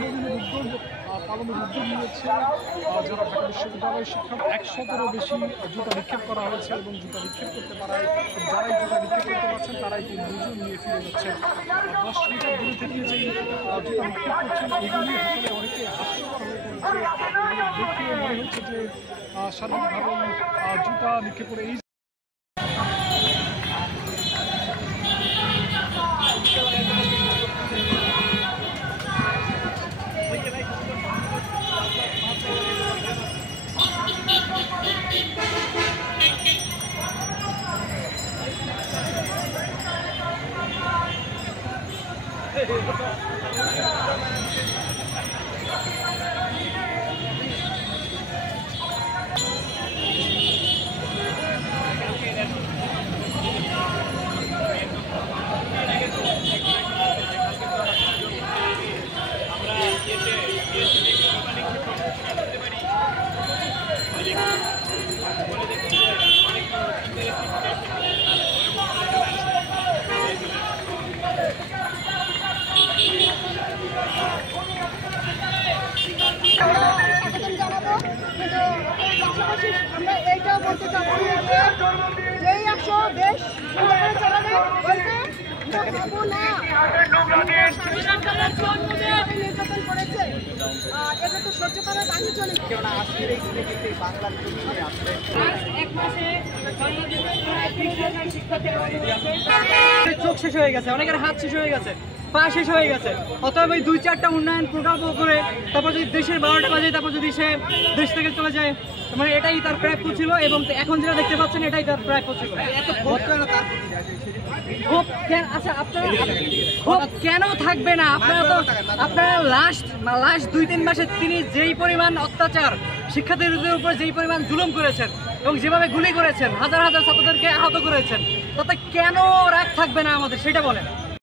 জন্মদিনের উদ্যোগ পালনের উদ্যোগ নিয়েছে যারা ঢাকা বিশ্ববিদ্যালয়ের শিক্ষার্থী। 100-এরও বেশি জুতা নিক্ষেপ করা হয়েছে এবং জুতা নিক্ষেপ করতে পারায় যারাই জুতা নিক্ষেপ করতে পারছেন তারাই কিন্তু নিজেও নিয়ে ফিরে যাচ্ছেন। 10 মিটার দূরে থেকে যেই জুতা নিক্ষেপ করছেন এগুলি আসলে অনেকে হাস্যকর হয়ে পড়েছে। দেখে মনে হচ্ছে যে সার্বিকভাবেই জুতা নিক্ষেপ করে এই আমরা এইটাও বলতে চাচ্ছি যে এই 100 দেশ চালালে নির্যাতন করেছে, এটা তো সহ্য করার বাইরে চলে চোখ শেষ হয়ে গেছে, অনেকের হাত শেষ হয়ে গেছে, পা শেষ হয়ে গেছে। অতএব এই 2-4টা উন্নয়ন প্রকল্প করে তারপর যদি দেশের 12টা বাজে তারপর যদি সে দেশ থেকে চলে যায়, মানে এটাই তার প্রাপ্য ছিল এবং এখন যেটা দেখতে পাচ্ছেন এটাই তার প্রাপ্য ছিল। আচ্ছা আপনারা কেন থাকবে না? আপনারা লাস্ট 2-3 মাসে তিনি যেই পরিমাণ অত্যাচার শিক্ষার্থীদের উপর যেই পরিমাণ জুলুম করেছেন এবং যেভাবে গুলি করেছেন, হাজার হাজার ছাত্রদেরকে আহত করেছেন, তাতে কেন রাগ থাকবে না আমাদের সেটা বলেন।